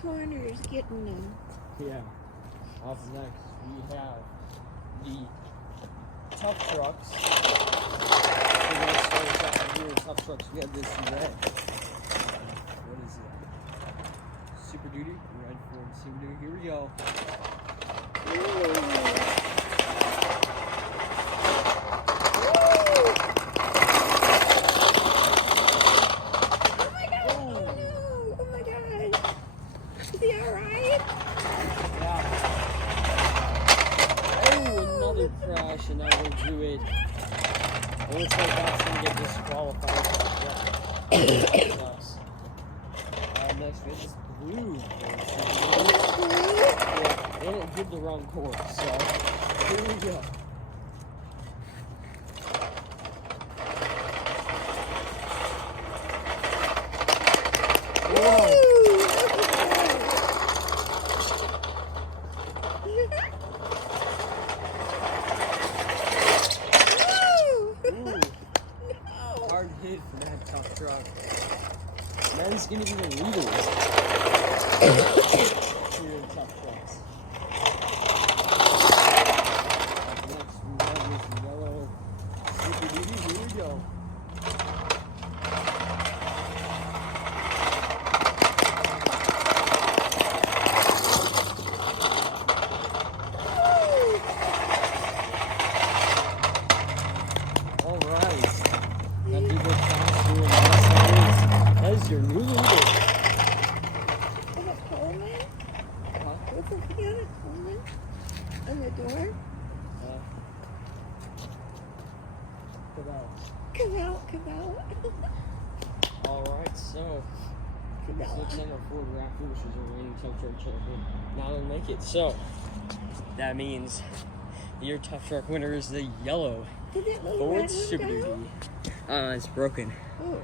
corners getting them. Yeah. Off next, we have the Tuff trucks. So we're going to start us out here with Tuff trucks. We have this red. What is it? Super Duty. Red Ford Super Duty. Here we go. Is he alright? Yeah. Oh, another crash, and that will do it. It looks like that's going to get disqualified. Sucks. Next, we have this blue. Yeah, and it did the wrong course, so here we go. Whoa! Hard hit for that Tuff truck. Now he's gonna be the leaders. Here in Tuff trucks. Next we have this yellow Super Duty. Here we go. That is your new leader. Is it Coleman? Huh? What's up together, Coleman? On the door? Come out. Alright, so September Ford Raptor, which is our reigning Tuff Truck champion, not gonna make it. So that means your Tuff Truck winner is the yellow Did it move Ford that one Super down? Duty. It's broken. Oh.